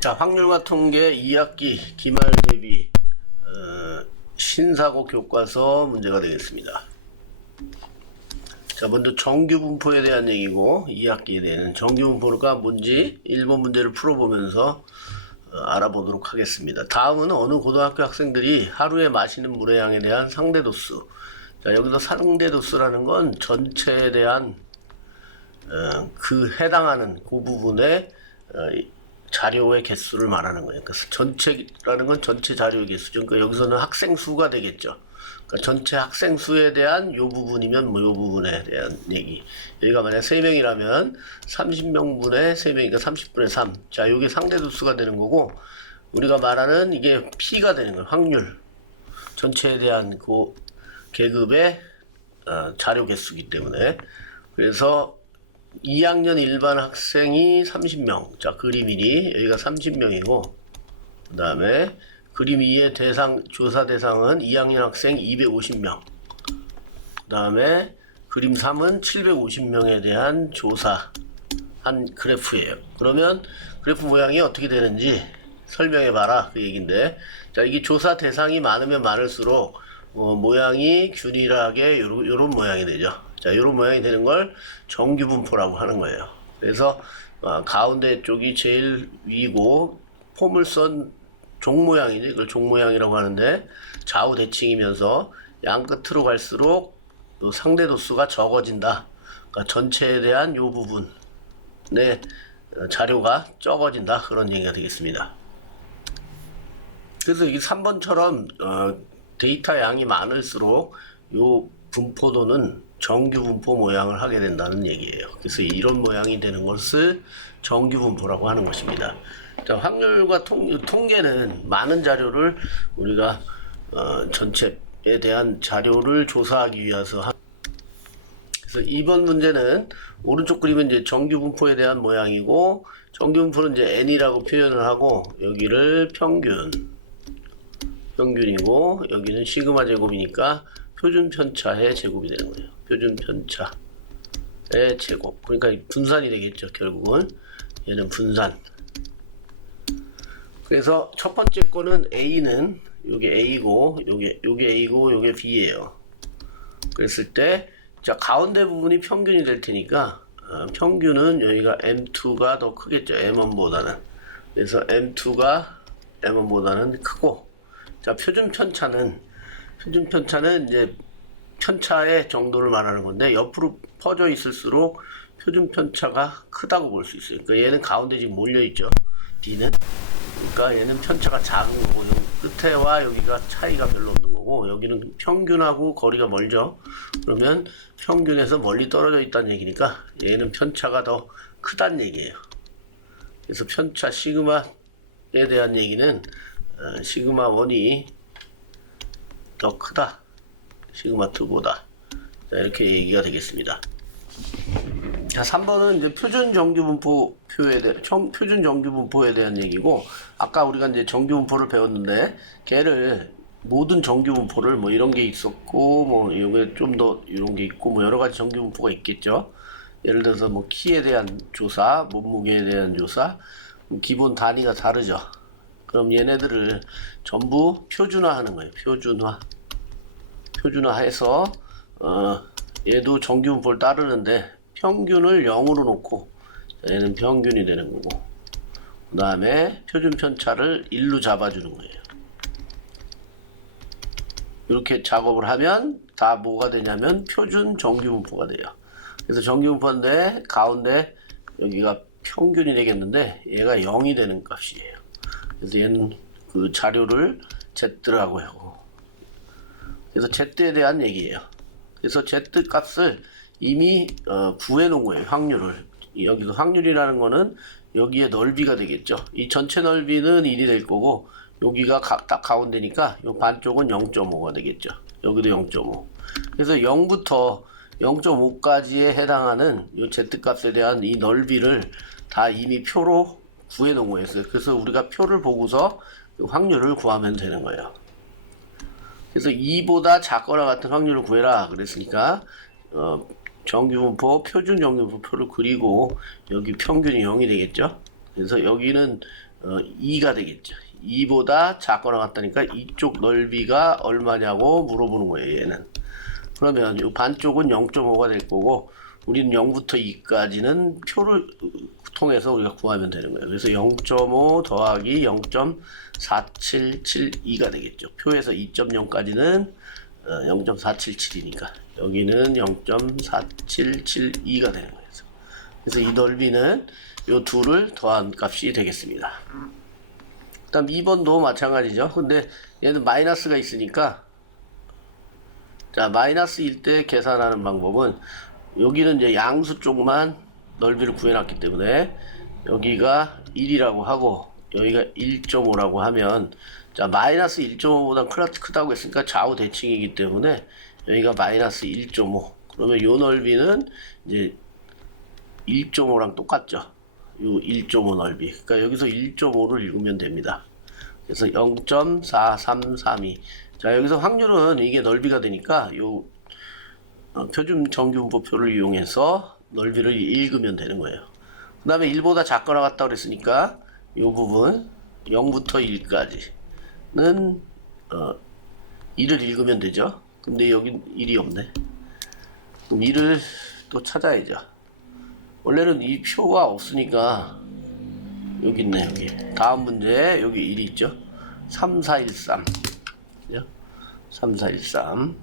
자, 확률과 통계 2학기 기말 대비 신사고 교과서 문제가 되겠습니다. 자, 먼저 정규분포에 대한 얘기고 2학기에 대한 정규분포가 뭔지 1번 문제를 풀어보면서 알아보도록 하겠습니다. 다음은 어느 고등학교 학생들이 하루에 마시는 물의 양에 대한 상대도수. 자, 여기서 상대도수라는 건 전체에 대한 그 해당하는 그 부분의 자료의 개수를 말하는 거예요. 그러니까 전체라는 건 전체 자료의 개수죠. 그러니까 여기서는 학생 수가 되겠죠. 그러니까 전체 학생 수에 대한 요 부분이면 뭐 요 부분에 대한 얘기. 여기가 만약 3명이라면 30명분의 3명이니까 30분의 3. 자, 요게 상대도수가 되는 거고, 우리가 말하는 이게 P가 되는 거예요. 확률. 전체에 대한 그 계급의 자료 개수이기 때문에. 그래서 2학년 일반 학생이 30명. 자, 그림 1이 여기가 30명이고, 그 다음에 그림 2의 조사 대상은 2학년 학생 250명. 그 다음에 그림 3은 750명에 대한 조사한 그래프예요. 그러면 그래프 모양이 어떻게 되는지 설명해봐라. 그 얘기인데, 자, 이게 조사 대상이 많으면 많을수록 모양이 균일하게 요런 모양이 되죠. 자, 요런 모양이 되는 걸 정규분포라고 하는 거예요. 그래서 가운데 쪽이 제일 위고 포물선 종 모양이지. 그걸 종 모양이라고 하는데, 좌우 대칭이면서 양 끝으로 갈수록 또 상대도수가 적어진다. 그러니까 전체에 대한 요 부분의 자료가 적어진다. 그런 얘기가 되겠습니다. 그래서 이게 3번처럼 데이터 양이 많을수록 요 분포도는 정규분포 모양을 하게 된다는 얘기예요. 그래서 이런 모양이 되는 것을 정규분포라고 하는 것입니다. 자, 확률과 통계는 많은 자료를 우리가 전체에 대한 자료를 조사하기 위해서 그래서 2번 문제는 오른쪽 그림은 이제 정규분포에 대한 모양이고, 정규분포는 이제 n이라고 표현을 하고, 여기를 평균이고, 여기는 시그마 제곱이니까 표준 편차의 제곱이 되는 거예요. 표준 편차의 제곱. 그러니까 분산이 되겠죠. 결국은 얘는 분산. 그래서 첫 번째 거는 A는 요게 A고, 요게 A고, 요게 B예요. 그랬을 때, 자, 가운데 부분이 평균이 될 테니까 평균은 여기가 M2가 더 크겠죠. M1보다는. 그래서 M2가 M1보다는 크고, 자, 표준 편차는 이제 편차의 정도를 말하는 건데, 옆으로 퍼져 있을수록 표준 편차가 크다고 볼 수 있어요. 그러니까 얘는 가운데 지금 몰려 있죠. B는. 그러니까 얘는 편차가 작은 거고, 끝에와 여기가 차이가 별로 없는 거고, 여기는 평균하고 거리가 멀죠. 그러면 평균에서 멀리 떨어져 있다는 얘기니까 얘는 편차가 더 크다는 얘기예요. 그래서 편차 시그마에 대한 얘기는 시그마 1이 더 크다. 시그마 2보다. 자, 이렇게 얘기가 되겠습니다. 자, 3번은 이제 표준 정규분포에 대한 얘기고, 아까 우리가 이제 정규분포를 배웠는데, 걔를 모든 정규분포를 뭐 이런 게 있었고, 뭐 이게 좀 더 이런 게 있고, 뭐 여러 가지 정규분포가 있겠죠. 예를 들어서 뭐 키에 대한 조사, 몸무게에 대한 조사, 기본 단위가 다르죠. 그럼 얘네들을 전부 표준화하는 거예요. 표준화해서 얘도 정규분포를 따르는데, 평균을 0으로 놓고, 얘는 평균이 되는 거고, 그 다음에 표준 편차를 1로 잡아주는 거예요. 이렇게 작업을 하면 다 뭐가 되냐면 표준 정규분포가 돼요. 그래서 정규분포인데 가운데 여기가 평균이 되겠는데, 얘가 0이 되는 값이에요. 그래서 얘는 그 자료를 Z라고 하고, 그래서 Z에 대한 얘기예요. 그래서 Z 값을 이미 구해 놓은 거예요. 확률을. 여기서 확률이라는 거는 여기에 넓이가 되겠죠. 이 전체 넓이는 1이 될 거고, 여기가 딱 가운데니까 요 반쪽은 0.5가 되겠죠. 여기도 0.5. 그래서 0부터 0.5까지에 해당하는 요 Z 값에 대한 이 넓이를 다 이미 표로 구해 놓은 거예요. 그래서 우리가 표를 보고서 확률을 구하면 되는 거예요. 그래서 2보다 작거나 같은 확률을 구해라 그랬으니까 정규분포, 표준 정규분포를 그리고 여기 평균이 0이 되겠죠. 그래서 여기는 2가 되겠죠. 2보다 작거나 같다니까 이쪽 넓이가 얼마냐고 물어보는 거예요, 얘는. 그러면 이 반쪽은 0.5가 될 거고, 우리는 0부터 2까지는 표를 통해서 우리가 구하면 되는 거예요. 그래서 0.5 더하기 0.4772가 되겠죠. 표에서 2.0까지는 0.477이니까 여기는 0.4772가 되는 거예요. 그래서 이 넓이는 이 둘을 더한 값이 되겠습니다. 그 다음 2번도 마찬가지죠. 근데 얘는 마이너스가 있으니까, 자, 마이너스일 때 계산하는 방법은, 여기는 이제 양수 쪽만 넓이를 구해놨기 때문에 여기가 1이라고 하고 여기가 1.5라고 하면, 자, 마이너스 1.5보다 크다고 했으니까 좌우 대칭이기 때문에 여기가 마이너스 1.5. 그러면 요 넓이는 이제 1.5랑 똑같죠. 요 1.5 넓이. 그러니까 여기서 1.5를 읽으면 됩니다. 그래서 0.4332. 자, 여기서 확률은 이게 넓이가 되니까 요 표준 정규분포표를 이용해서 넓이를 읽으면 되는 거예요. 그 다음에 1보다 작거나 같다 그랬으니까 이 부분 0부터 1까지는 1을 읽으면 되죠. 근데 여긴 1이 없네. 그럼 1을 또 찾아야죠. 원래는 이 표가 없으니까 여기 있네. 여기 다음 문제 여기 1이 있죠. 3413 3413.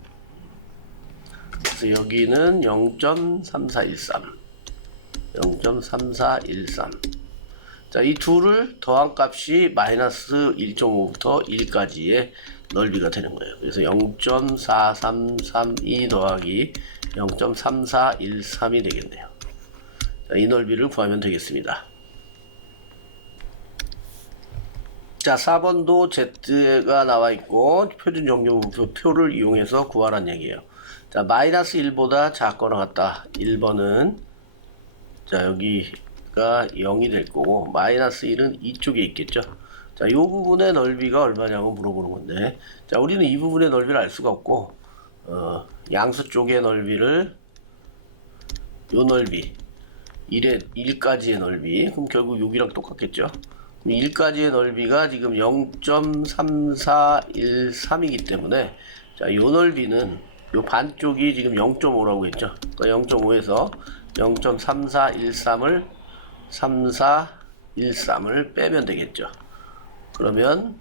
그래서 여기는 0.3413 0.3413. 자, 이 둘을 더한 값이 마이너스 1.5부터 1까지의 넓이가 되는 거예요. 그래서 0.4332 더하기 0.3413이 되겠네요. 자, 이 넓이를 구하면 되겠습니다. 자, 4번도 Z가 나와 있고 표준 정규분포 표를 이용해서 구하란 얘기예요. 자, 마이너스 1보다 작거나 같다. 1번은 자, 여기가 0이 될 거고 마이너스 1은 이쪽에 있겠죠. 자, 이 부분의 넓이가 얼마냐고 물어보는 건데, 자, 우리는 이 부분의 넓이를 알 수가 없고 양수 쪽의 넓이를, 요 넓이 1까지의 넓이, 그럼 결국 여기랑 똑같겠죠. 1까지의 넓이가 지금 0.3413이기 때문에, 자, 요 넓이는 요 반쪽이 지금 0.5라고 했죠. 그러니까 0.5에서 0.3413을 빼면 되겠죠. 그러면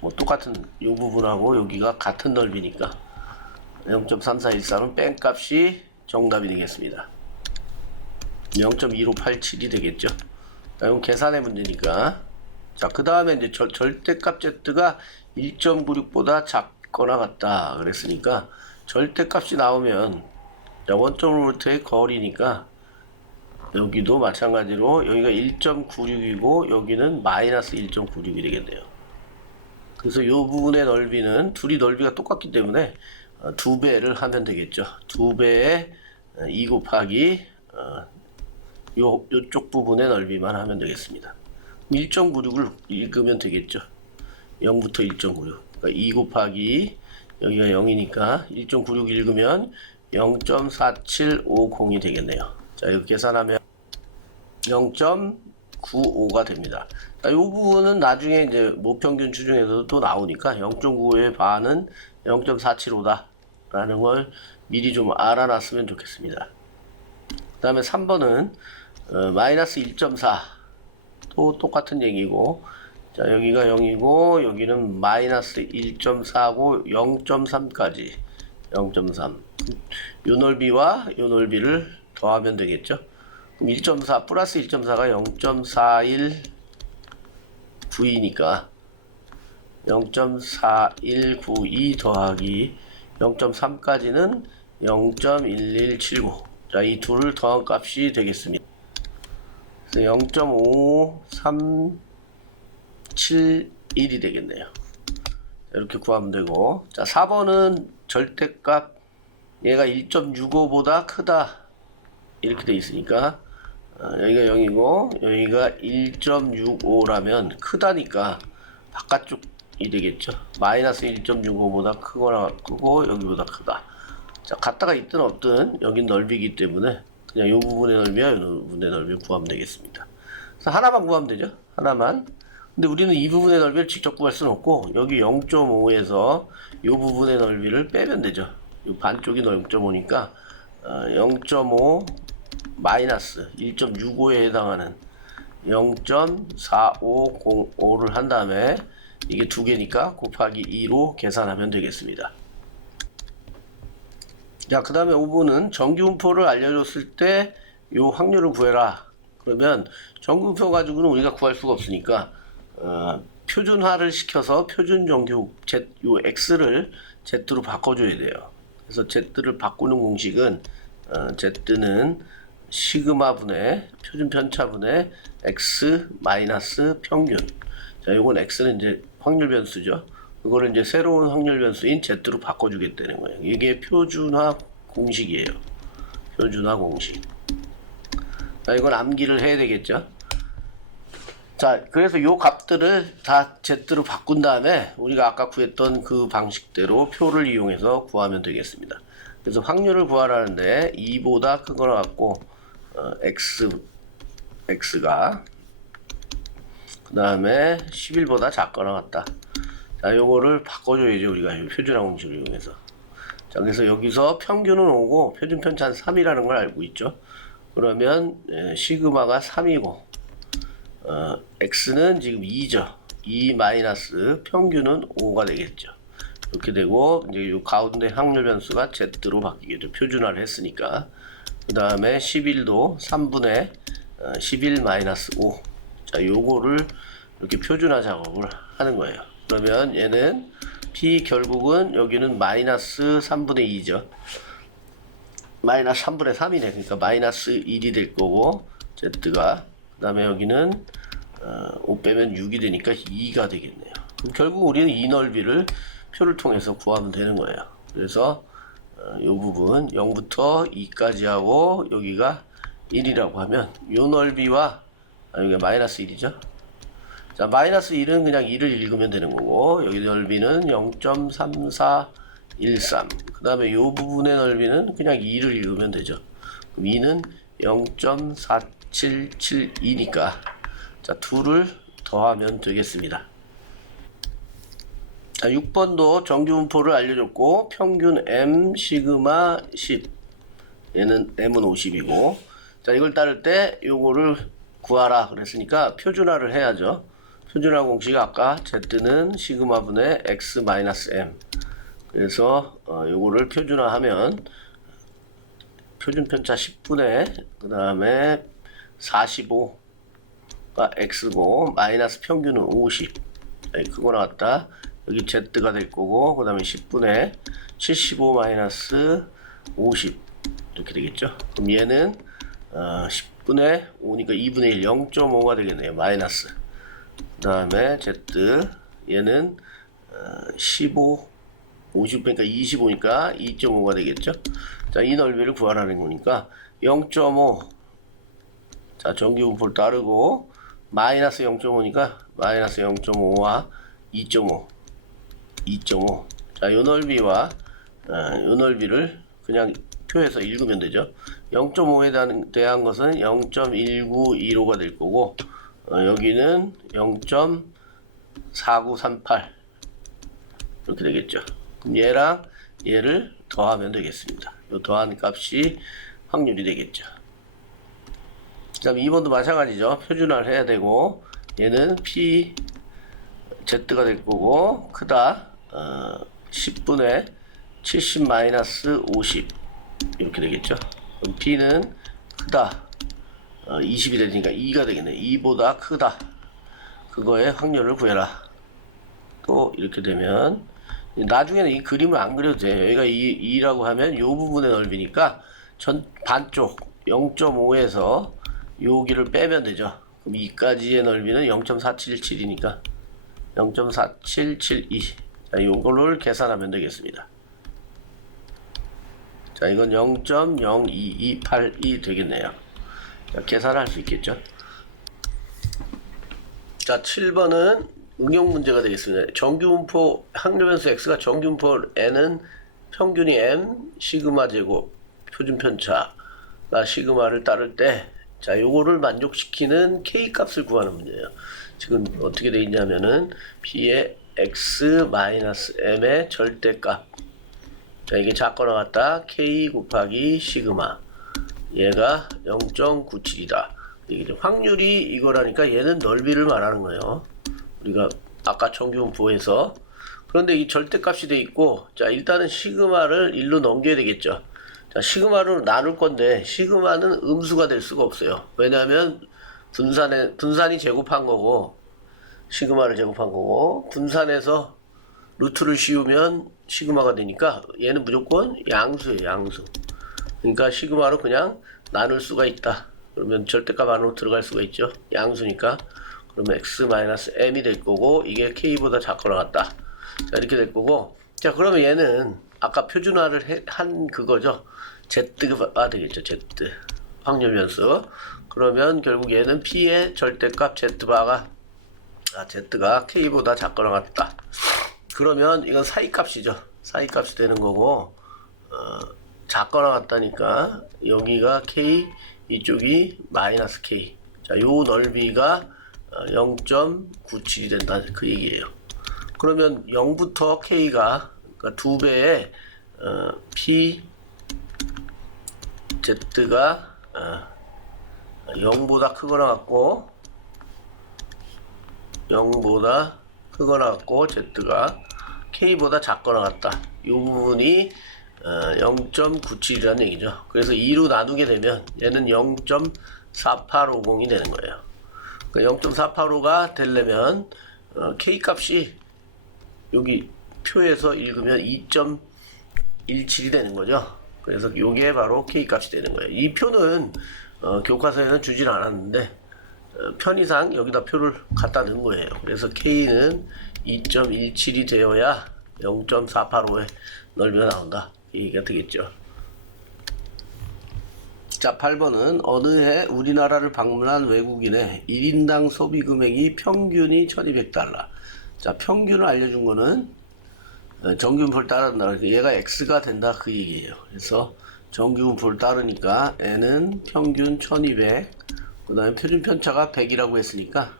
뭐 똑같은 요 부분하고 여기가 같은 넓이니까 0.3413은 뺀 값이 정답이 되겠습니다. 0.1587이 되겠죠. 자, 이건 계산의 문제니까. 자, 그 다음에 이제 절대값 Z가 1.96보다 작거나 같다 그랬으니까, 절대값이 나오면, 자, 원점으로부터의 거리니까 여기도 마찬가지로 여기가 1.96이고 여기는 마이너스 1.96이 되겠네요. 그래서 이 부분의 넓이는 둘이 넓이가 똑같기 때문에 2배를 하면 되겠죠. 2배에 2 곱하기 요쪽 부분의 넓이만 하면 되겠습니다. 1.96을 읽으면 되겠죠. 0부터 1.96. 그러니까 2 곱하기 여기가 0이니까 1.96 읽으면 0.4750이 되겠네요. 자, 이거 계산하면 0.95가 됩니다. 자, 이 부분은 나중에 이제 모평균 추중에서도 또 나오니까 0.95의 반은 0.475다 라는 걸 미리 좀 알아놨으면 좋겠습니다. 그 다음에 3번은 마이너스 1.4 또 똑같은 얘기고, 자, 여기가 0이고 여기는 마이너스 1.4고 0.3까지 0.3. 요 넓이와 요 넓이를 더하면 되겠죠. 그럼 1.4 플러스 1.4가 0.4192니까 0.4192 더하기 0.3까지는 0.1179. 자, 이 둘을 더한 값이 되겠습니다. 그래서 0.5371이 되겠네요. 이렇게 구하면 되고, 자, 4번은 절대값 얘가 1.65보다 크다 이렇게 돼 있으니까 여기가 0이고 여기가 1.65라면 크다니까 바깥쪽이 되겠죠. 마이너스 1.65보다 크거나 크고 여기보다 크다. 자, 같다가 있든 없든 여긴 넓이기 때문에 그냥 이 부분의 넓이와 이 부분의 넓이 구하면 되겠습니다. 그래서 하나만 구하면 되죠. 하나만. 근데 우리는 이 부분의 넓이를 직접 구할 수는 없고 여기 0.5에서 이 부분의 넓이를 빼면 되죠. 이 반쪽이 0.5니까 0.5 마이너스 1.65에 해당하는 0.4505를 한 다음에 이게 두 개니까 곱하기 2로 계산하면 되겠습니다. 자, 그 다음에 5번은 정규분포를 알려줬을 때 요 확률을 구해라. 그러면 정규분포 가지고는 우리가 구할 수가 없으니까 표준화를 시켜서 표준 정규 Z, 요 X를 Z로 바꿔줘야 돼요. 그래서 Z를 바꾸는 공식은 Z는 시그마분의 표준 편차분의 X 마이너스 평균. 자, 요건 X는 이제 확률 변수죠. 그거를 이제 새로운 확률 변수인 Z로 바꿔주겠다는 거예요. 이게 표준화 공식이에요. 표준화 공식. 자, 이건 암기를 해야 되겠죠. 자, 그래서 요 값들을 다 Z로 바꾼 다음에 우리가 아까 구했던 그 방식대로 표를 이용해서 구하면 되겠습니다. 그래서 확률을 구하라는데 2보다 큰 거나 같고 X가 그 다음에 11보다 작거나 같다. 자, 요거를 바꿔줘야죠. 우리가 표준화 공식을 이용해서. 자, 그래서 여기서 평균은 5고 표준 편차는 3이라는 걸 알고 있죠. 그러면 시그마가 3이고 X는 지금 2죠. 2 마이너스 평균은 5가 되겠죠. 이렇게 되고 이제 요 가운데 확률 변수가 Z로 바뀌겠죠. 표준화를 했으니까. 그 다음에 11도 3분의 11 마이너스 5. 자, 요거를 이렇게 표준화 작업을 하는 거예요. 그러면 얘는 P 결국은 여기는 마이너스 3분의 2죠. 마이너스 3분의 3이네. 그러니까 마이너스 1이 될 거고 Z가 그 다음에 여기는 5 빼면 6이 되니까 2가 되겠네요. 그럼 결국 우리는 이 넓이를 표를 통해서 구하면 되는 거예요. 그래서 이 부분 0부터 2까지 하고 여기가 1이라고 하면 이 넓이와 여기가 마이너스 1이죠. 자, 마이너스 1은 그냥 2를 읽으면 되는 거고 여기 넓이는 0.3413. 그 다음에 이 부분의 넓이는 그냥 2를 읽으면 되죠. 그럼 2는 0.4772니까 자, 2를 더하면 되겠습니다. 자, 6번도 정규분포를 알려줬고 평균 M 시그마 10. 얘는 M은 50이고 자, 이걸 따를 때 요거를 구하라 그랬으니까 표준화를 해야죠. 표준화 공식 아까 Z는 시그마분의 X 마이너스 M. 그래서 요거를 표준화하면 표준 편차 10분의 그 다음에 45가 X고 마이너스 평균은 50. 자, 그거 나왔다. 여기 Z가 될 거고 그 다음에 10분의 75 마이너스 50 이렇게 되겠죠. 그럼 얘는 10분의 5니까 2분의 1 0.5가 되겠네요. 마이너스 그 다음에 Z 얘는 15 50 그러니까 25니까 2.5가 되겠죠. 자, 이 넓이를 구하라는 거니까 0.5 자, 정규분포를 따르고 마이너스 0.5니까 마이너스 0.5와 2.5 자, 요 넓이와 요 넓이를 그냥 표에서 읽으면 되죠. 0.5에 대한 것은 0.1925가 될 거고 여기는 0.4938 이렇게 되겠죠. 그럼 얘랑 얘를 더하면 되겠습니다. 요 더한 값이 확률이 되겠죠. 그 다음 2번도 마찬가지죠. 표준화를 해야 되고 얘는 P Z가 될 거고 크다 10분의 70 마이너스 50 이렇게 되겠죠. 그럼 P는 크다 20이 되니까 2가 되겠네. 2보다 크다. 그거의 확률을 구해라. 또 이렇게 되면 나중에는 이 그림을 안 그려도 돼요. 여기가 2라고 하면 이 부분의 넓이니까 전 반쪽 0.5에서 여기를 빼면 되죠. 그럼 2까지의 넓이는 0.477이니까 0.4772. 자, 요거를 계산하면 되겠습니다. 자, 이건 0.02282 되겠네요. 자, 계산할 수 있겠죠. 자, 7번은 응용 문제가 되겠습니다. 정규분포 확률변수 X가 정규분포 N은 평균이 M 시그마 제곱 표준 편차가 시그마를 따를 때 자, 요거를 만족시키는 K 값을 구하는 문제예요. 지금 어떻게 돼 있냐면은 P의 x-m의 절대값. 자, 이게 작거나 같다. K 곱하기 시그마. 얘가 0.97이다. 이게 확률이 이거라니까 얘는 넓이를 말하는 거예요. 우리가 아까 정규분포에서. 그런데 이 절대값이 돼 있고, 자, 일단은 시그마를 1로 넘겨야 되겠죠. 자, 시그마로 나눌 건데, 시그마는 음수가 될 수가 없어요. 왜냐하면 분산이 제곱한 거고, 시그마를 제곱한 거고, 분산해서 루트를 씌우면 시그마가 되니까 얘는 무조건 양수예요, 양수. 그러니까 시그마로 그냥 나눌 수가 있다. 그러면 절대값 안으로 들어갈 수가 있죠. 양수니까. 그러면 x-m이 될 거고, 이게 k보다 작거나 같다. 자, 이렇게 될 거고. 자, 그러면 얘는 아까 표준화를 한 그거죠. z가 되겠죠, z. 확률 변수. 그러면 결국 얘는 p의 절대값 z가 k보다 작거나 같다. 그러면 이건 사이값이죠. 사이값이 되는 거고, 작거나 같다니까 여기가 k, 이쪽이 마이너스 k. 자, 요 넓이가 0.97이 된다 그 얘기예요. 그러면 0부터 k가 그러니까 2배의 p z가 0보다 크거나 같고 0보다 크거나 같고 z가 k보다 작거나 같다. 이 부분이 0.97이라는 얘기죠. 그래서 2로 나누게 되면 얘는 0.4850이 되는 거예요. 0.485가 되려면 k 값이 여기 표에서 읽으면 2.17이 되는 거죠. 그래서 이게 바로 k 값이 되는 거예요. 이 표는 교과서에는 주질 않았는데 편의상 여기다 표를 갖다 넣은 거예요. 그래서 k는 2.17이 되어야 0.485의 넓이가 나온다. 이 얘기가 되겠죠. 자, 8번은 어느 해 우리나라를 방문한 외국인의 1인당 소비 금액이 평균이 1200달러. 자, 평균을 알려준 거는 정규분포를 따른다. 얘가 x가 된다 그 얘기예요. 그래서 정규분포를 따르니까 n은 평균 1200, 그 다음에 표준 편차가 100이라고 했으니까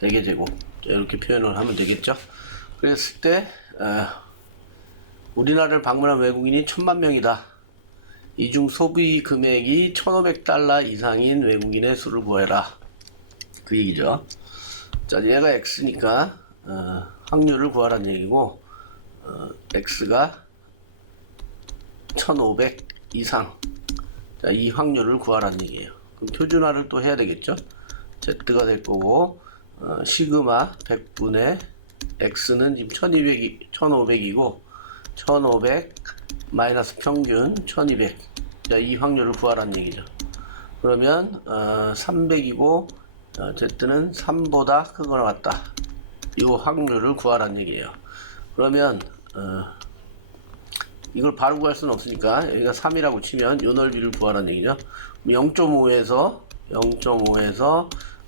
100의 제곱. 자, 이렇게 표현을 하면 되겠죠. 그랬을 때 우리나라를 방문한 외국인이 1000만 명이다. 이 중 소비 금액이 1500달러 이상인 외국인의 수를 구해라. 그 얘기죠. 자, 얘가 x니까 확률을 구하라는 얘기고 x가 1500 이상. 자, 이 확률을 구하라는 얘기예요. 그럼 표준화를 또 해야 되겠죠. z가 될 거고 시그마 100분의 x는 지금 1500이고 1500 마이너스 평균 1200. 자, 이 확률을 구하라는 얘기죠. 그러면 300이고 z는 3보다 크거나 같다. 이 확률을 구하라는 얘기예요. 그러면 이걸 바로 구할 수는 없으니까 여기가 3이라고 치면 이 넓이를 구하라는 얘기죠. 0.5에서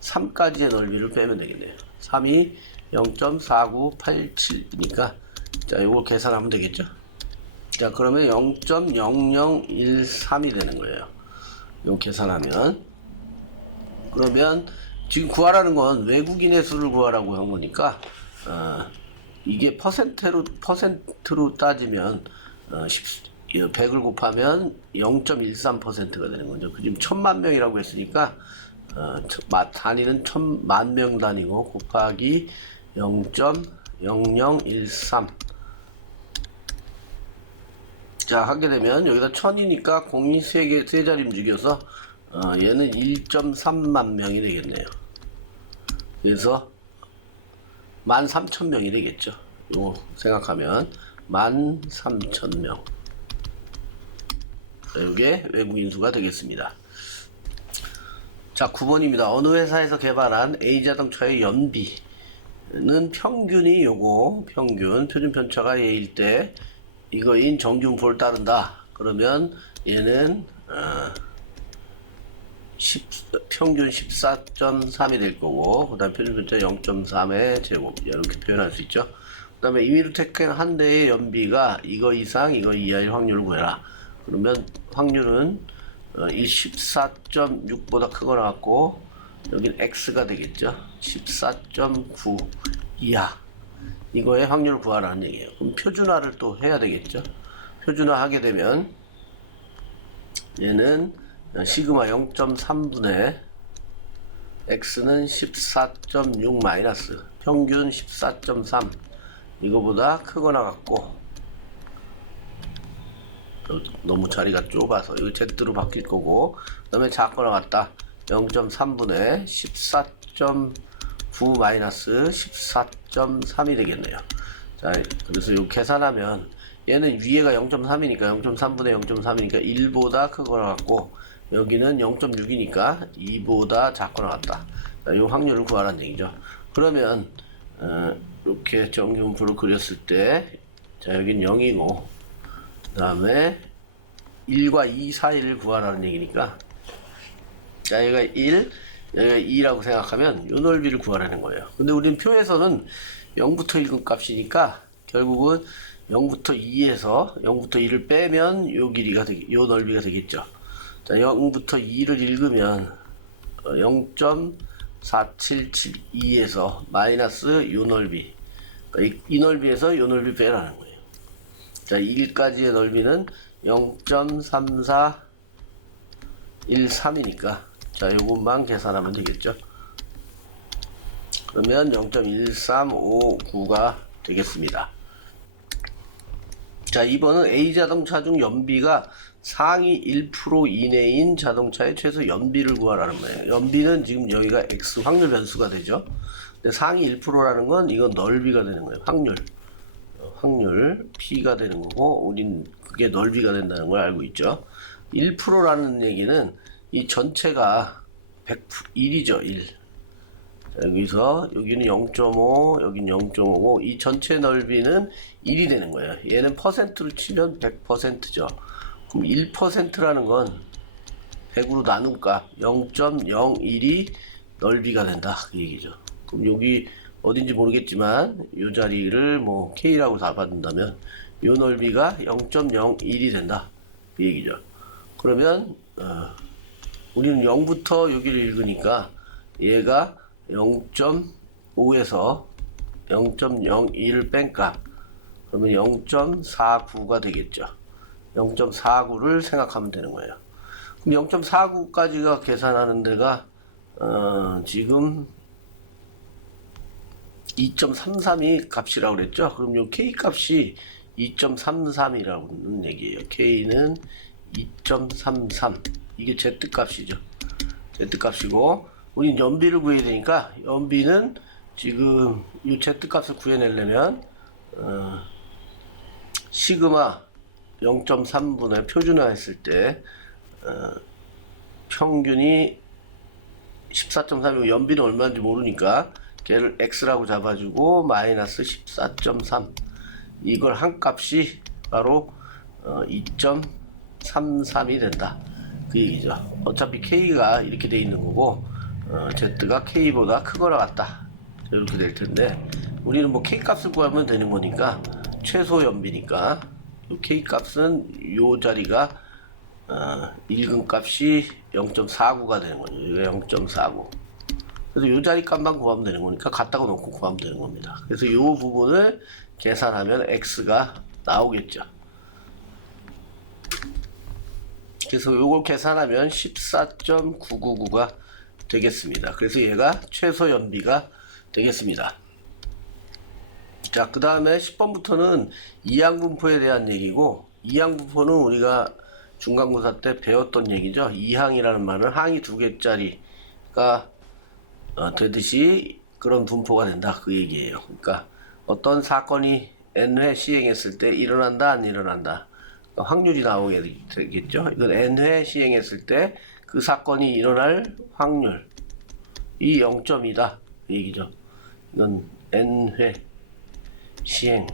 3까지의 넓이를 빼면 되겠네요. 3이 0.4987이니까 자, 이걸 계산하면 되겠죠. 자, 그러면 0.0013이 되는 거예요. 이거 계산하면. 그러면 지금 구하라는 건 외국인의 수를 구하라고 한 거니까 이게 퍼센트로 따지면 100을 곱하면 0.13%가 되는 거죠. 지금 1000만 명이라고 했으니까 단위는 1000만 명 단위고 곱하기 0.0013. 자, 하게 되면 여기다 1000이니까 공이 세 자리 움직여서 얘는 1.3만 명이 되겠네요. 그래서 13,000명이 되겠죠. 요거 생각하면 13,000명. 이게 외국인 수가 되겠습니다. 자, 9번입니다. 어느 회사에서 개발한 A자동차의 연비는 평균이 요거 표준 편차가 얘일 때 이거인 정규분포를 따른다. 그러면 얘는 평균 14.3이 될 거고 그 다음 표준 편차 0.3의 제곱 이렇게 표현할 수 있죠. 그 다음에 임의로 택한 한 대의 연비가 이거 이상 이거 이하의 확률을 구해라. 그러면 확률은 이 14.6보다 크거나 같고 여긴 x가 되겠죠. 14.9 이하. 이거의 확률을 구하라는 얘기예요. 그럼 표준화를 또 해야 되겠죠. 표준화 하게 되면 얘는 시그마 0.3분의 x는 14.6 마이너스 평균 14.3 이거보다 크거나 같고, 너무 자리가 좁아서 이거 Z로 바뀔 거고, 그 다음에 작거나 같다 0.3분의 14.9 마이너스 14.3이 되겠네요. 자, 그래서 이거 계산하면 얘는 위에가 0.3이니까 0.3분의 0.3이니까 1보다 크거나 같고, 여기는 0.6이니까 2보다 작거나 같다. 이 확률을 구하라는 얘기죠. 그러면 이렇게 정규분포를 그렸을 때, 자, 여긴 0이고 그 다음에 1과 2 사이를 구하라는 얘기니까, 자, 얘가 1, 얘가 2라고 생각하면 요 넓이를 구하라는 거예요. 근데 우리는 표에서는 0부터 1은 값이니까 결국은 0부터 2에서 0부터 2를 빼면 요 길이가 요 넓이가 되겠죠. 자, 0부터 2를 읽으면 0.4772에서 마이너스 요 넓이, 그러니까 이 넓이에서 요 넓이 빼라는 거예요. 자, 1까지의 넓이는 0.3413이니까 자, 요것만 계산하면 되겠죠. 그러면 0.1359가 되겠습니다. 자, 2번은 A자동차 중 연비가 상위 1% 이내인 자동차의 최소 연비를 구하라는 거예요. 연비는 지금 여기가 X 확률 변수가 되죠. 근데 상위 1%라는 건 이건 넓이가 되는 거예요. 확률 P가 되는 거고, 우린 그게 넓이가 된다는 걸 알고 있죠. 1%라는 얘기는 이 전체가 100%, 1이죠. 1. 여기서 여기는 0.5, 여기는 0.5고 이 전체 넓이는 1이 되는 거예요. 얘는 퍼센트로 치면 100%죠. 그럼 1%라는 건 100으로 나눈 값 0.01이 넓이가 된다, 그 얘기죠. 그럼 여기 어딘지 모르겠지만 이 자리를 뭐 K라고 잡아둔다면 이 넓이가 0.01이 된다, 그 얘기죠. 그러면 우리는 0부터 여기를 읽으니까 얘가 0.5에서 0.01을 뺀 값, 그러면 0.49가 되겠죠. 0.49를 생각하면 되는 거예요. 그럼 0.49까지가 계산하는 데가 지금 2.33이 값이라고 그랬죠. 그럼 요 K 값이 2.33이라는 얘기예요. K는 2.33, 이게 Z 값이죠. Z 값이고, 우린 연비를 구해야 되니까 연비는 지금 이 Z 값을 구해내려면 시그마 0.3분의 표준화 했을 때 평균이 14.3이고 연비는 얼마인지 모르니까 걔를 X라고 잡아주고 마이너스 14.3, 이걸 한 값이 바로 2.33이 된다, 그 얘기죠. 어차피 K가 이렇게 돼 있는 거고 Z가 K보다 크거나 같다, 이렇게 될 텐데, 우리는 뭐 K 값을 구하면 되는 거니까 최소 연비니까 K 값은 요 자리가 읽은 값이 0.49가 되는 거죠. 이거 0.49. 그래서 요 자리 값만 구하면 되는 거니까 갖다가 놓고 구하면 되는 겁니다. 그래서 요 부분을 계산하면 X가 나오겠죠. 그래서 요걸 계산하면 14.999가 되겠습니다. 그래서 얘가 최소 연비가 되겠습니다. 자, 그 다음에 10번부터는 이항분포에 대한 얘기고, 이항분포는 우리가 중간고사 때 배웠던 얘기죠. 이항이라는 말은 항이 두 개짜리가 되듯이 그런 분포가 된다, 그 얘기예요. 그러니까 어떤 사건이 n회 시행했을 때 일어난다, 안 일어난다, 그러니까 확률이 나오게 되겠죠. 이건 n회 시행했을 때 그 사건이 일어날 확률이 0.2다, 그 얘기죠. 이건 n회 시행.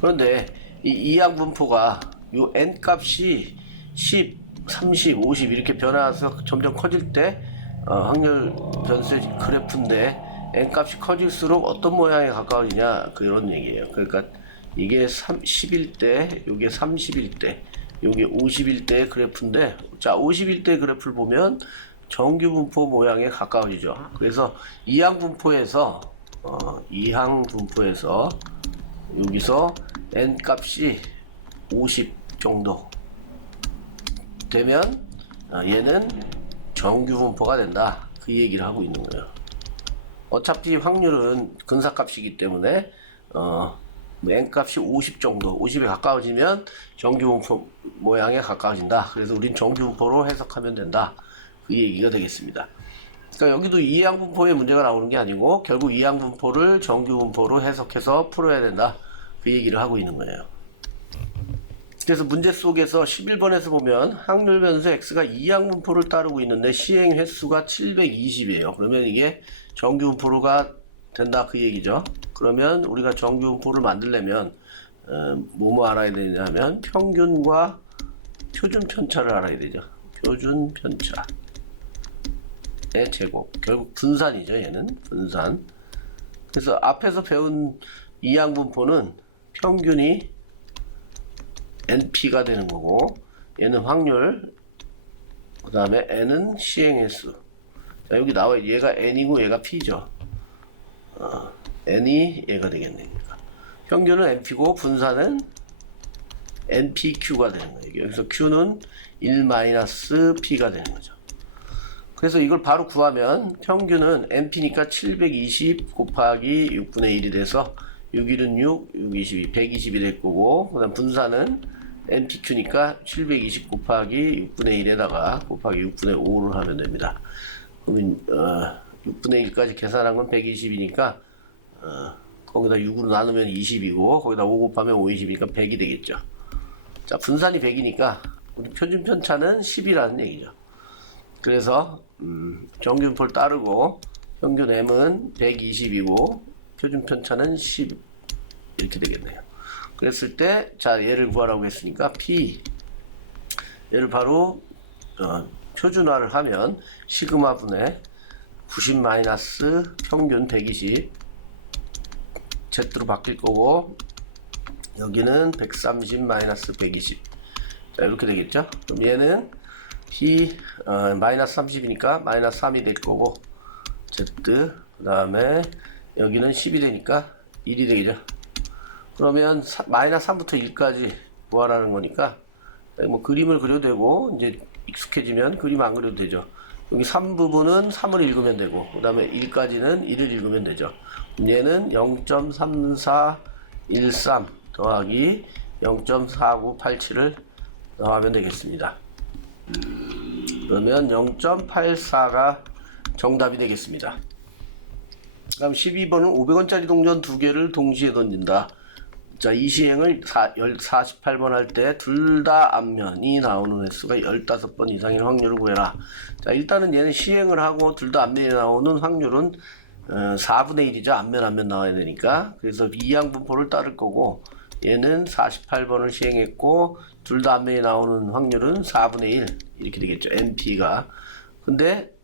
그런데 이 이항분포가 요 n 값이 10, 30, 50 이렇게 변화해서 점점 커질 때 확률 변수의 그래프인데 n 값이 커질수록 어떤 모양에 가까워지냐, 그런 얘기예요. 그러니까 이게 10일 때, 이게 30일 때, 여기 51대 그래프인데, 자 51대 그래프를 보면 정규 분포 모양에 가까워지죠. 그래서 이항 분포에서 여기서 n 값이 50 정도 되면 얘는 정규 분포가 된다, 그 얘기를 하고 있는 거예요. 어차피 확률은 근사값이기 때문에 n 값이 50 정도, 50에 가까워지면 정규 분포 모양에 가까워진다. 그래서 우린 정규 분포로 해석하면 된다, 그 얘기가 되겠습니다. 그러니까 여기도 이항 분포의 문제가 나오는 게 아니고 결국 이항 분포를 정규 분포로 해석해서 풀어야 된다, 그 얘기를 하고 있는 거예요. 그래서 문제 속에서 11번에서 보면 확률 변수 x가 이항 분포를 따르고 있는데 시행 횟수가 720이에요. 그러면 이게 정규 분포가 된다, 그 얘기죠. 그러면 우리가 정규 분포를 만들려면 뭐뭐 알아야 되냐면 평균과 표준 편차를 알아야 되죠. 표준 편차의 제곱, 결국 분산이죠. 얘는 분산. 그래서 앞에서 배운 이항 분포는 평균이 NP가 되는 거고, 얘는 확률, 그 다음에 N은 시행 횟수. 자, 여기 나와 얘가 N이고 얘가 P죠. N이 얘가 되겠네. 그러니까 평균은 NP고 분산은 NPQ가 되는 거예요. 여기서 Q는 1-P가 되는 거죠. 그래서 이걸 바로 구하면 평균은 NP니까 720 곱하기 6분의 1이 돼서 6, 1은 6, 6, 22, 120이 될 거고, 그 다음 분산은 NPQ니까 720 곱하기 6분의 1에다가 곱하기 6분의 5를 하면 됩니다. 그러면 6분의 1까지 계산한 건 120이니까 거기다 6으로 나누면 20이고 거기다 5 곱하면 5, 20이니까 100이 되겠죠. 자, 분산이 100이니까 우리 표준 편차는 10이라는 얘기죠. 그래서 정규 분포를 따르고 평균 M은 120이고 표준 편차는 10 이렇게 되겠네요. 그랬을 때, 자, 얘를 구하라고 했으니까 P, 얘를 바로 표준화를 하면 시그마 분의 90 마이너스 평균 120 Z로 바뀔 거고, 여기는 130 마이너스 120. 자, 이렇게 되겠죠. 그럼 얘는 P 마이너스 30이니까 마이너스 3이 될 거고, Z, 그 다음에 여기는 10이 되니까 1이 되겠죠. 그러면 마이너스 3부터 1까지 구하라는 거니까 뭐 그림을 그려도 되고, 이제 익숙해지면 그림 안 그려도 되죠. 여기 3 부분은 3을 읽으면 되고, 그 다음에 1까지는 1을 읽으면 되죠. 얘는 0.3413 더하기 0.4987을 더하면 되겠습니다. 그러면 0.84가 정답이 되겠습니다. 그럼 12번은 500원짜리 동전 2개를 동시에 던진다. 자, 이 시행을 48번 할 때 둘 다 앞면이 나오는 횟수가 15번 이상인 확률을 구해라. 자, 일단은 얘는 시행을 하고 둘 다 앞면이 나오는 확률은 4분의 1이죠. 앞면 나와야 되니까. 그래서 이항 분포를 따를 거고, 얘는 48번을 시행했고 둘 다 앞면이 나오는 확률은 4분의 1 이렇게 되겠죠. NP가. 근데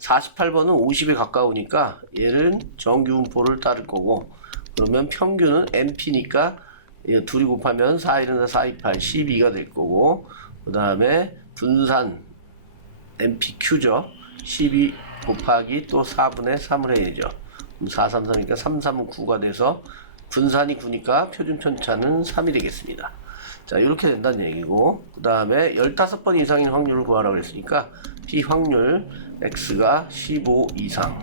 48번은 50에 가까우니까 얘는 정규 분포를 따를 거고, 그러면 평균은 NP니까 둘이 곱하면 4, 1은 4, 2, 8, 12가 될 거고, 그 다음에 분산 NPQ죠. 12 곱하기 또 4분의 3을 해야죠. 4, 3, 3이니까 3, 3은 9가 돼서 분산이 9니까 표준 편차는 3이 되겠습니다. 자, 이렇게 된다는 얘기고, 그 다음에 15번 이상인 확률을 구하라고 했으니까 P 확률 X가 15 이상.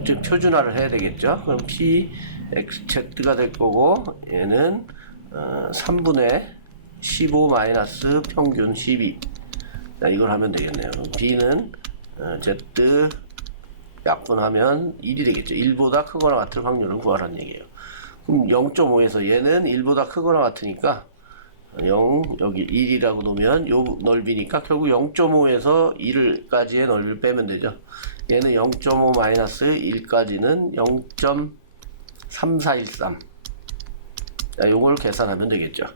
이제 표준화를 해야 되겠죠. 그럼 P X Z가 될 거고, 얘는 3분의 15 마이너스 평균 12. 자, 이걸 하면 되겠네요. B는 Z 약분하면 1이 되겠죠. 1보다 크거나 같을 확률을 구하라는 얘기예요. 그럼 0.5에서 얘는 1보다 크거나 같으니까 0, 여기 1이라고 놓으면 요 넓이니까 결국 0.5에서 1까지의 넓이를 빼면 되죠. 얘는 0.5 마이너스 1까지는 0.3413. 자, 요걸 계산하면 되겠죠.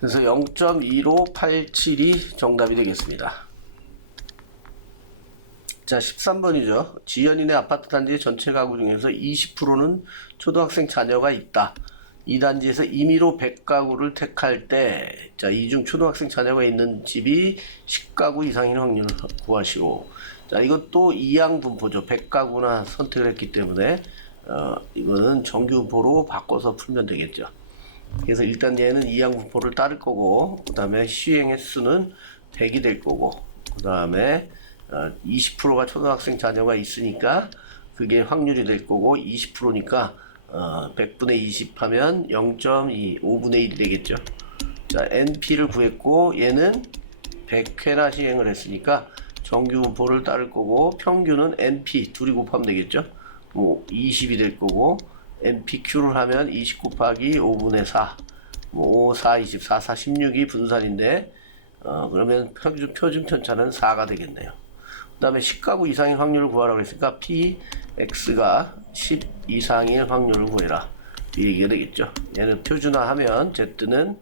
그래서 0.1587이 정답이 되겠습니다. 자, 13번이죠. 지연이네 아파트 단지의 전체 가구 중에서 20%는 초등학생 자녀가 있다. 2단지에서 임의로 100가구를 택할 때, 자, 이 중 초등학생 자녀가 있는 집이 10가구 이상인 확률을 구하시오. 자, 이것도 이항 분포죠. 100가구나 선택을 했기 때문에, 이거는 정규분포로 바꿔서 풀면 되겠죠. 그래서 일단 얘는 이항 분포를 따를 거고, 그 다음에 시행의 수는 100이 될 거고, 그 다음에 20%가 초등학생 자녀가 있으니까 그게 확률이 될 거고, 20%니까 100분의 20 하면 0.2, 5분의 1이 되겠죠. 자, NP를 구했고, 얘는 100회나 시행을 했으니까 정규 분포를 따를 거고, 평균은 NP 둘이 곱하면 되겠죠. 뭐 20이 될 거고, NPQ를 하면 20 곱하기 5분의 4, 뭐 5, 4, 24, 4, 16이 분산인데, 그러면 표준 편차는 4가 되겠네요. 그 다음에 10가구 이상의 확률을 구하라고 했으니까 PX가 10 이상일 확률을 구해라. 이 얘기가 되겠죠. 얘는 표준화하면 Z는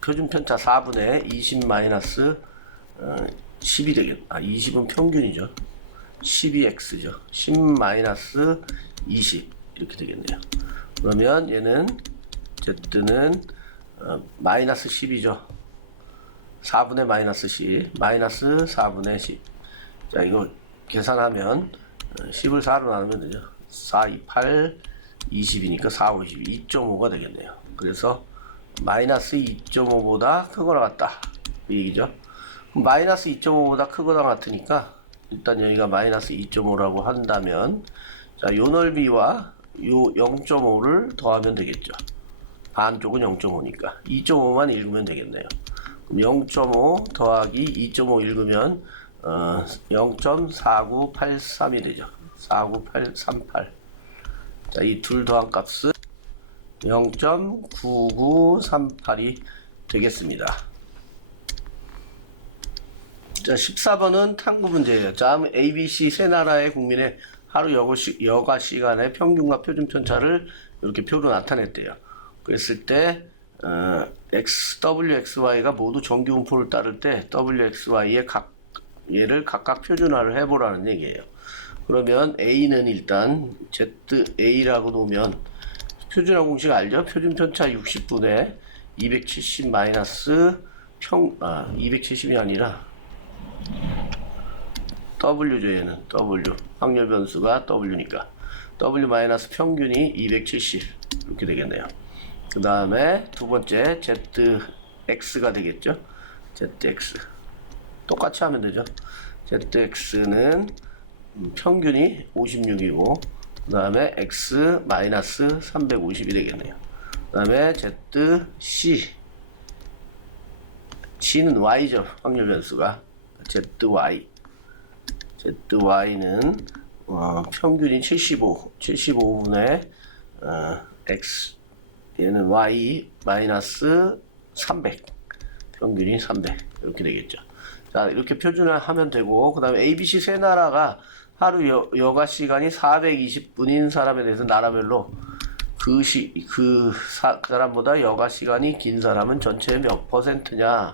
표준 편차 4분의 20 마이너스 10이 되겠, 20은 평균이죠. 12x죠. 10 마이너스 20 이렇게 되겠네요. 그러면 얘는 Z는 마이너스 10이죠. 4분의 마이너스 10, 마이너스 4분의 10. 자, 이거 계산하면 10을 4로 나누면 되죠. 4, 2, 8, 20이니까 4, 5, 22, 2.5가 되겠네요. 그래서 마이너스 2.5보다 크거나 같다. 이 얘기죠. 그럼 마이너스 2.5보다 크거나 같으니까 일단 여기가 마이너스 2.5라고 한다면, 자, 요 넓이와 요 0.5를 더하면 되겠죠. 반쪽은 0.5니까 2.5만 읽으면 되겠네요. 그럼 0.5 더하기 2.5 읽으면 0.4983이 되죠. 49838. 자, 이 둘 더한 값은 0.9938이 되겠습니다. 자, 14번은 탐구 문제예요. 다음 ABC 세 나라의 국민의 하루 여가 시간의 평균과 표준 편차를 이렇게 표로 나타냈대요. 그랬을 때 WXY가 모두 정규 분포를 따를 때 WXY의 얘를 각각 표준화를 해보라는 얘기예요. 그러면 A는 일단 ZA라고 놓으면 표준화 공식 알죠? 표준 편차 60분의 270 마이너스 270이 아니라 W죠. 얘는 W, 확률 변수가 W니까 W 마이너스 평균이 270 이렇게 되겠네요. 그 다음에 두 번째 ZX가 되겠죠. ZX 똑같이 하면 되죠. ZX는 평균이 56이고 그 다음에 X 마이너스 350이 되겠네요. 그 다음에 ZC, C는 Y죠. 확률 변수가 ZY는 평균이 75분의 X, 얘는 Y 마이너스 300, 평균이 300 이렇게 되겠죠. 자, 이렇게 표준화하면 되고, 그 다음에 ABC 세 나라가 하루 여가 시간이 420분인 사람에 대해서 나라별로 그 사람보다 여가 시간이 긴 사람은 전체의 몇 %냐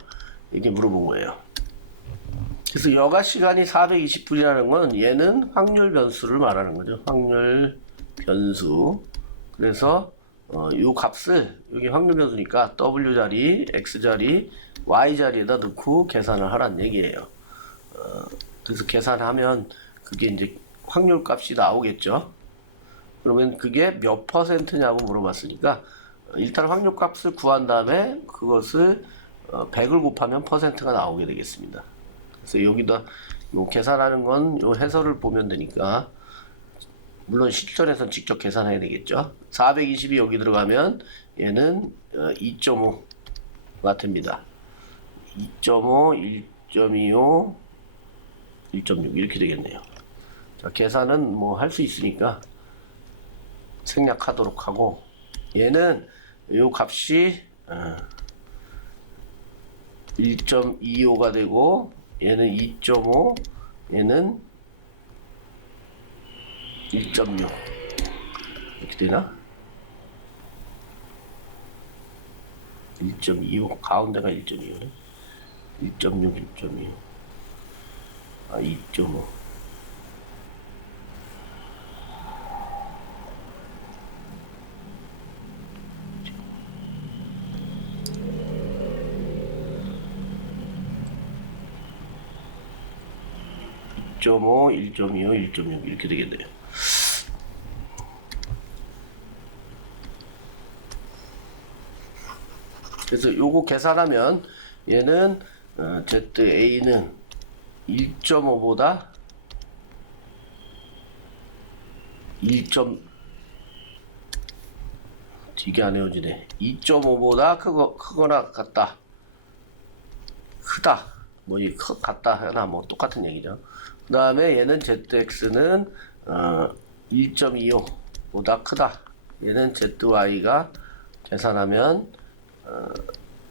이렇게 물어본 거예요. 그래서 여가 시간이 420분이라는 건 얘는 확률 변수를 말하는 거죠. 확률 변수. 그래서 요 값을, 여기 확률 변수니까 W 자리, X 자리, Y 자리에다 넣고 계산을 하라는 얘기예요. 그래서 계산하면 그게 이제 확률 값이 나오겠죠. 그러면 그게 몇 %냐고 물어봤으니까 일단 확률 값을 구한 다음에 그것을 100을 곱하면 %가 나오게 되겠습니다. 그래서 여기다 요 계산하는 건 요 해설을 보면 되니까, 물론 실전에선 직접 계산해야 되겠죠. 420이 여기 들어가면 얘는 2.5가 됩니다. 2.5, 1.25, 1.6 이렇게 되겠네요. 자, 계산은 뭐 할 수 있으니까 생략하도록 하고, 얘는 요 값이 1.25가 되고, 얘는 2.5, 얘는 1.6 이렇게 되나? 1.25 가운데가 1.25네. 1.6, 1.25. 2.5. 1.5, 1.25, 1.6 이렇게 되겠네요. 그래서 요거 계산하면 얘는 ZA는 1.5보다 1. 이게 안 외워지네. 2.5보다 크거나 같다. 크다. 뭐 이 같다 하나 뭐 똑같은 얘기죠. 그 다음에 얘는 ZX는 1.25보다 크다. 얘는 ZY가 계산하면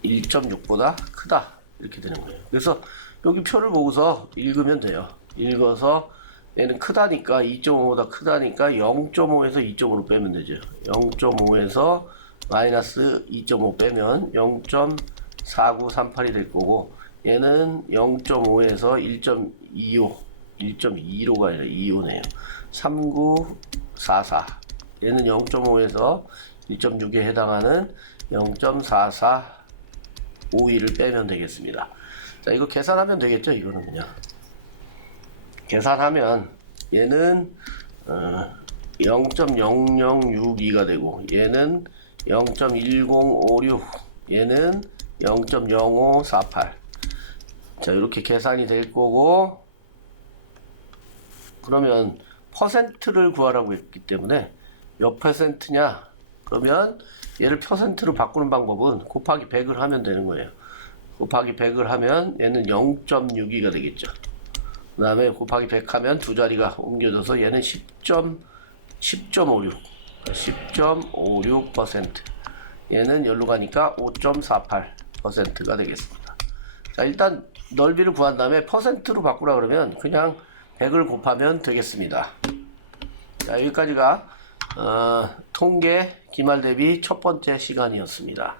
1.6보다 크다. 이렇게 되는 거예요. 그래서 여기 표를 보고서 읽으면 돼요. 읽어서 얘는 크다니까 2.5보다 크다니까 0.5에서 2.5로 빼면 되죠. 0.5에서 마이너스 2.5 빼면 0.4938이 될 거고, 얘는 0.5에서 1.25 1.25가 아니라 25네요. 3944. 얘는 0.5에서 1.6에 해당하는 0.4452를 빼면 되겠습니다. 자, 이거 계산하면 되겠죠. 이거는 그냥 계산하면 얘는 0.0062가 되고, 얘는 0.1056, 얘는 0.0548. 자, 이렇게 계산이 될 거고, 그러면 퍼센트를 구하라고 했기 때문에 몇 퍼센트냐? 그러면 얘를 퍼센트로 바꾸는 방법은 곱하기 100을 하면 되는 거예요. 곱하기 100을 하면 얘는 0.62가 되겠죠. 그 다음에 곱하기 100 하면 두 자리가 옮겨져서 얘는 10.56 얘는 열로 가니까 5.48%가 되겠습니다. 자, 일단 넓이를 구한 다음에 퍼센트로 바꾸라 그러면 그냥 100을 곱하면 되겠습니다. 자, 여기까지가 통계 기말 대비 첫 번째 시간이었습니다.